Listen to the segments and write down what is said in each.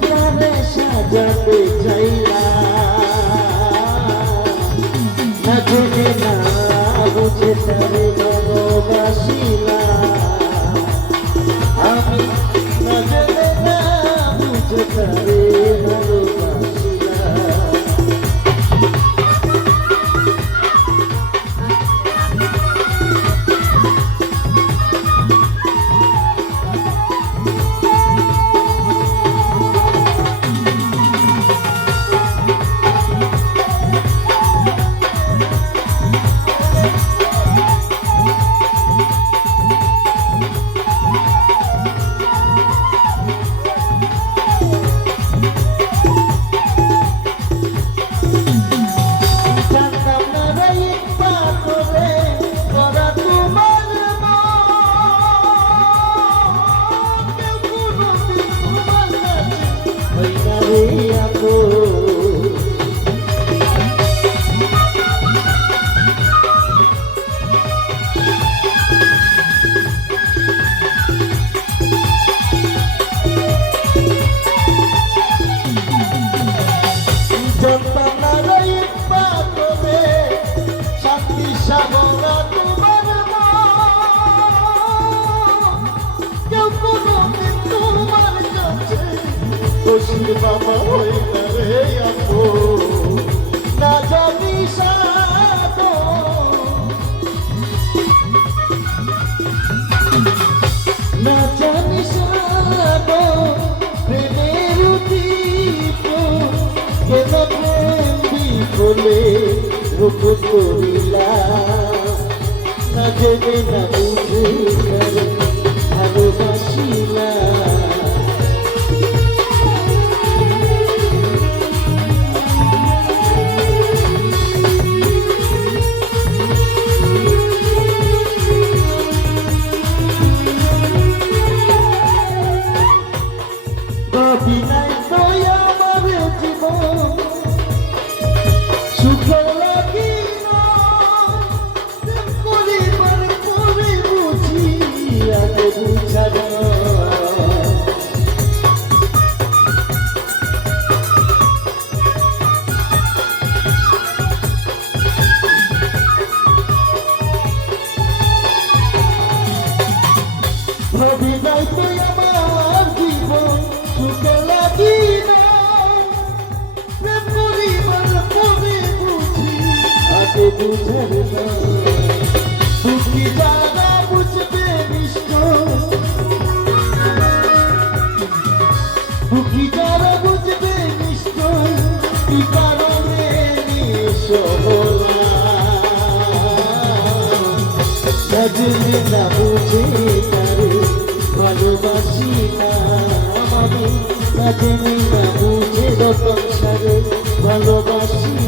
আপনারে সাজাতে চাইলাম না জেনে না বুঝে তারে ভালোবাসিলাম খুশির বাবা হই না রে আপু না জানি না জানি বিফলে রূপ করিলা? না জেনে না বুঝে Medina না বুঝে তারে ভালোবাসি না আমারে নজরে না বুঝে রকম সারে ভালোবাসি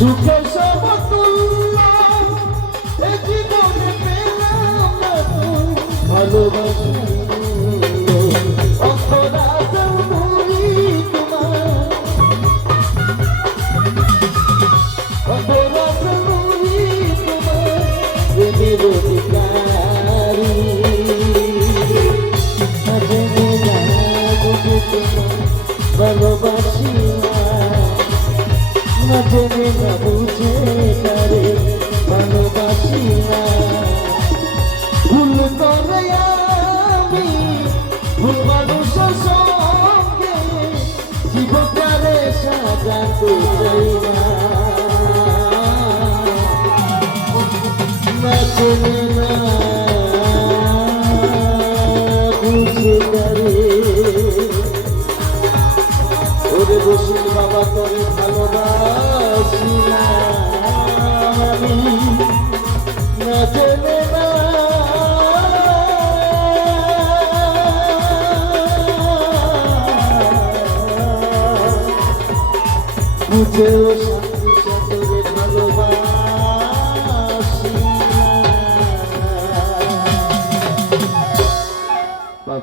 Too close. না জেনে না বুঝে তারে ভালোবাসি না ভুল করে আমি ভুল মানুষ সঙ্গে জীবনটারে সাজাতে চাই না না জেনে না Por Deus